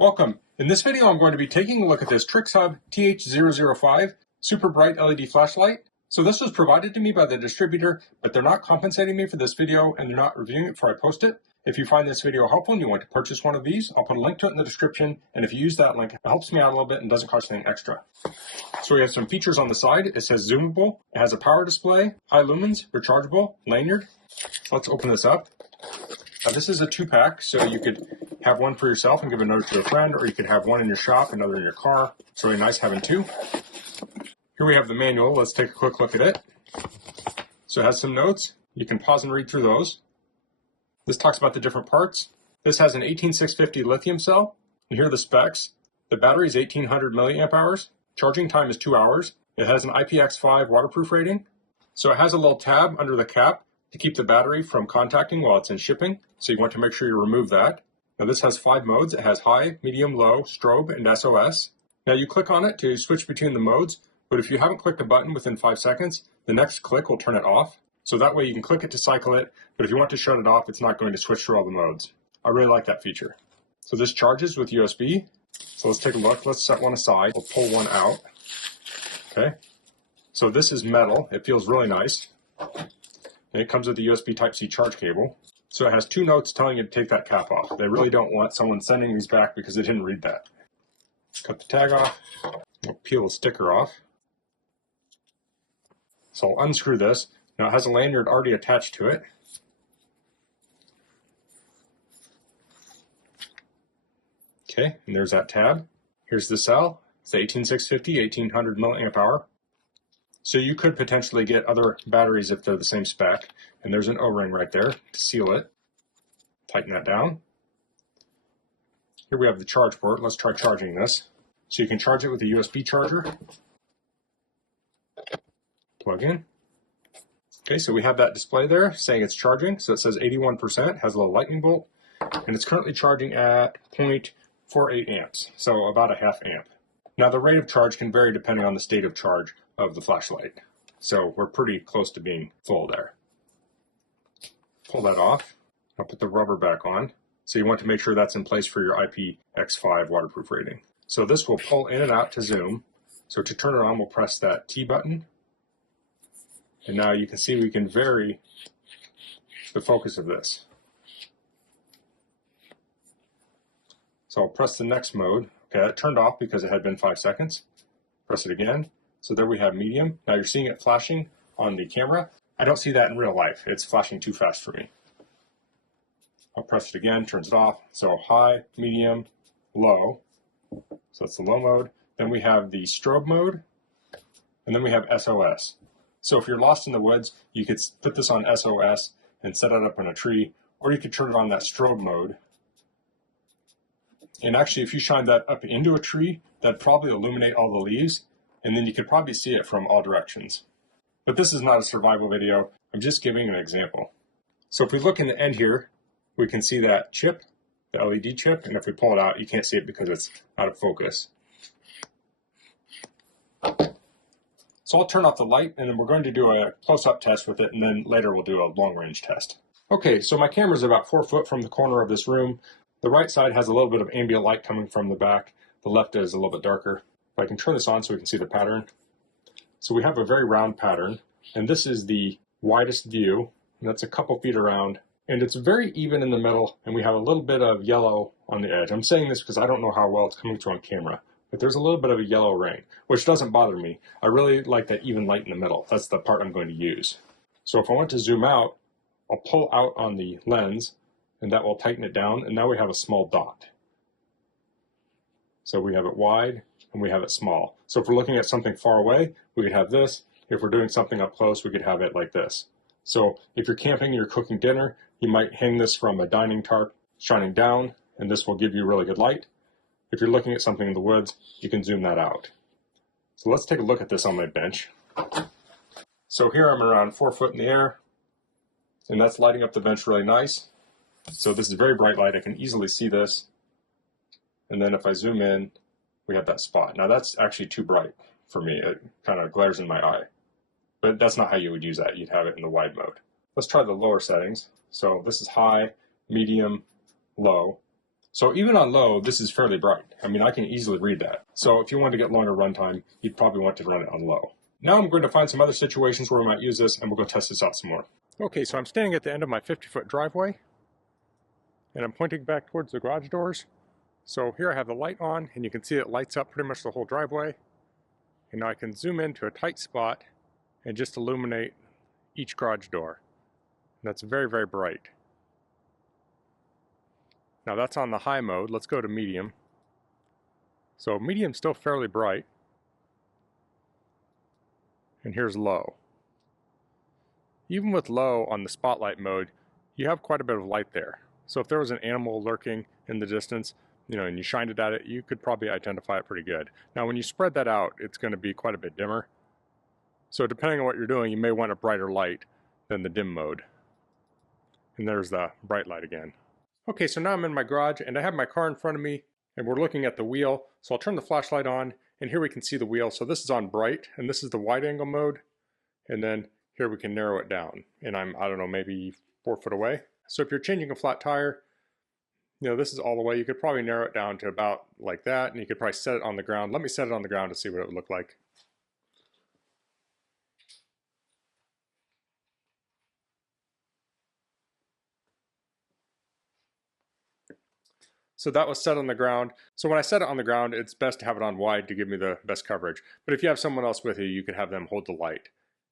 Welcome. In this video, I'm going to be taking a look at this TrixHub TH005 super bright LED flashlight. So this was provided to me by the distributor, but they're not compensating me for this video and they're not reviewing it before I post it. If you find this video helpful and you want to purchase one of these, I'll put a link to it in the description. And if you use that link, it helps me out a little bit and doesn't cost anything extra. So we have some features on the side. It says zoomable. It has a power display, high lumens, rechargeable, lanyard. Let's open this up. Now this is a 2-pack, so you could have one for yourself and give another to a friend, or you could have one in your shop, another in your car. It's really nice having two. Here we have the manual. Let's take a quick look at it. So it has some notes. You can pause and read through those. This talks about the different parts. This has an 18650 lithium cell. And here are the specs. The battery is 1800 milliamp hours. Charging time is 2 hours. It has an IPX5 waterproof rating. So it has a little tab under the cap to keep the battery from contacting while it's in shipping. So you want to make sure you remove that. Now this has 5 modes. It has high, medium, low, strobe, and SOS. Now you click on it to switch between the modes, but if you haven't clicked a button within 5 seconds, the next click will turn it off. So that way you can click it to cycle it, but if you want to shut it off, it's not going to switch through all the modes. I really like that feature. So this charges with USB. So let's take a look. Let's set one aside. We'll pull one out. Okay. So this is metal. It feels really nice. And it comes with the USB Type-C charge cable. So it has 2 notes telling you to take that cap off. They really don't want someone sending these back because they didn't read that. Cut the tag off. We'll peel the sticker off. So I'll unscrew this. Now it has a lanyard already attached to it. Okay, and there's that tab. Here's the cell. It's the 18650, 1800 milliamp hour. So you could potentially get other batteries if they're the same spec. And there's an O-ring right there to seal it. Tighten that down. Here we have the charge port. Let's try charging this. So you can charge it with a USB charger. Plug in. Okay, so we have that display there saying it's charging. So it says 81%, has a little lightning bolt, and it's currently charging at 0.48 amps, so about a half amp. Now the rate of charge can vary depending on the state of charge of the flashlight. So we're pretty close to being full there. Pull that off. I'll put the rubber back on. So you want to make sure that's in place for your IPX5 waterproof rating. So this will pull in and out to zoom. So to turn it on, we'll press that T button. And now you can see we can vary the focus of this. So I'll press the next mode. Okay, it turned off because it had been 5 seconds. Press it again. So there we have medium. Now you're seeing it flashing on the camera. I don't see that in real life. It's flashing too fast for me. I'll press it again, turns it off. So high, medium, low. So that's the low mode. Then we have the strobe mode, and then we have SOS. So if you're lost in the woods, you could put this on SOS and set it up in a tree, or you could turn it on that strobe mode. And actually, if you shine that up into a tree, that'd probably illuminate all the leaves, and then you could probably see it from all directions. But this is not a survival video. I'm just giving an example. So if we look in the end here, we can see that chip, the LED chip, and if we pull it out, you can't see it because it's out of focus. So I'll turn off the light, and then we're going to do a close-up test with it, and then later we'll do a long-range test. Okay, so my camera is about 4 foot from the corner of this room. The right side has a little bit of ambient light coming from the back. The left is a little bit darker. But I can turn this on so we can see the pattern. So we have a very round pattern, and this is the widest view, and that's a couple feet around. And it's very even in the middle, and we have a little bit of yellow on the edge. I'm saying this because I don't know how well it's coming through on camera. But there's a little bit of a yellow ring, which doesn't bother me. I really like that even light in the middle. That's the part I'm going to use. So if I want to zoom out, I'll pull out on the lens, and that will tighten it down, and now we have a small dot. So we have it wide, and we have it small. So if we're looking at something far away, we could have this. If we're doing something up close, we could have it like this. So if you're camping and you're cooking dinner, you might hang this from a dining tarp shining down, and this will give you really good light. If you're looking at something in the woods, you can zoom that out. So let's take a look at this on my bench. So here I'm around 4 foot in the air, and that's lighting up the bench really nice. So this is very bright light. I can easily see this. And then if I zoom in, we have that spot. Now that's actually too bright for me. It kind of glares in my eye. But that's not how you would use that. You'd have it in the wide mode. Let's try the lower settings. So this is high, medium, low. So even on low, this is fairly bright. I mean, I can easily read that. So if you want to get longer runtime, you'd probably want to run it on low. Now I'm going to find some other situations where we might use this, and we'll go test this out some more. Okay, so I'm standing at the end of my 50-foot driveway, and I'm pointing back towards the garage doors. So here I have the light on, and you can see it lights up pretty much the whole driveway. And now I can zoom into a tight spot and just illuminate each garage door. And that's very, very bright. Now that's on the high mode. Let's go to medium. So medium's still fairly bright. And here's low. Even with low on the spotlight mode, you have quite a bit of light there. So if there was an animal lurking in the distance, and you shined it at it, you could probably identify it pretty good. Now when you spread that out, it's going to be quite a bit dimmer. So depending on what you're doing, you may want a brighter light than the dim mode. And there's the bright light again. Okay, so now I'm in my garage and I have my car in front of me and we're looking at the wheel. So I'll turn the flashlight on and here we can see the wheel. So this is on bright and this is the wide angle mode. And then here we can narrow it down. And I'm, I don't know, maybe 4 foot away. So if you're changing a flat tire, this is all the way. You could probably narrow it down to about like that, and you could probably set it on the ground. Let me set it on the ground to see what it would look like. So that was set on the ground. So when I set it on the ground, it's best to have it on wide to give me the best coverage. But if you have someone else with you, you can have them hold the light,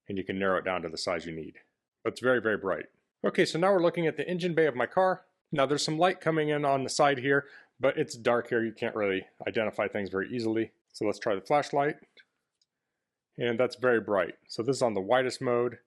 and you can narrow it down to the size you need. But it's very, very bright. Okay, so now we're looking at the engine bay of my car. Now there's some light coming in on the side here, but it's dark here. You can't really identify things very easily. So let's try the flashlight. And that's very bright. So this is on the widest mode.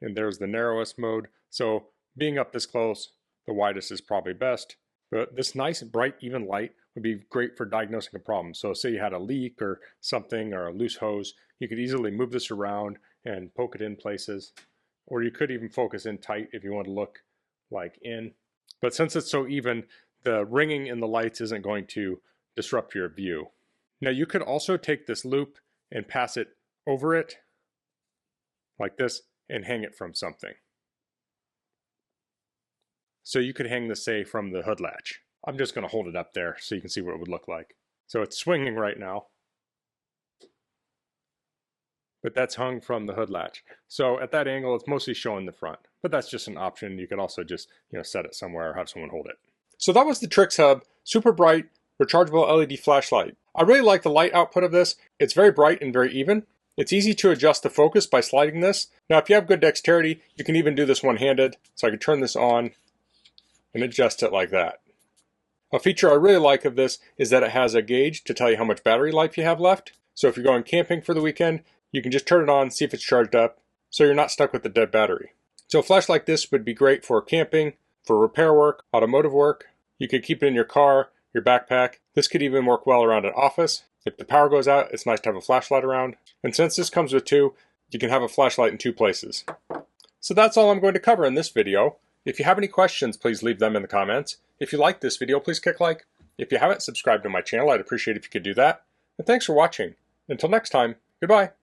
And there's the narrowest mode. So being up this close, the widest is probably best. But this nice, bright, even light would be great for diagnosing a problem. So say you had a leak or something or a loose hose, you could easily move this around and poke it in places. Or you could even focus in tight if you want to look like in. But since it's so even, the ringing in the lights isn't going to disrupt your view. Now you could also take this loop and pass it over it like this and hang it from something. So you could hang this, say, from the hood latch. I'm just going to hold it up there so you can see what it would look like. So it's swinging right now. But that's hung from the hood latch. So at that angle, it's mostly showing the front. But that's just an option. You could also just set it somewhere or have someone hold it. So that was the TrixHub Super Bright Rechargeable LED Flashlight. I really like the light output of this. It's very bright and very even. It's easy to adjust the focus by sliding this. Now if you have good dexterity, you can even do this one-handed. So I can turn this on and adjust it like that. A feature I really like of this is that it has a gauge to tell you how much battery life you have left. So if you're going camping for the weekend, you can just turn it on, see if it's charged up, so you're not stuck with the dead battery. So a flash like this would be great for camping, for repair work, automotive work. You could keep it in your car, your backpack. This could even work well around an office. If the power goes out, it's nice to have a flashlight around. And since this comes with 2, you can have a flashlight in 2 places. So that's all I'm going to cover in this video. If you have any questions, please leave them in the comments. If you like this video, please click like. If you haven't subscribed to my channel, I'd appreciate if you could do that. And thanks for watching. Until next time, goodbye.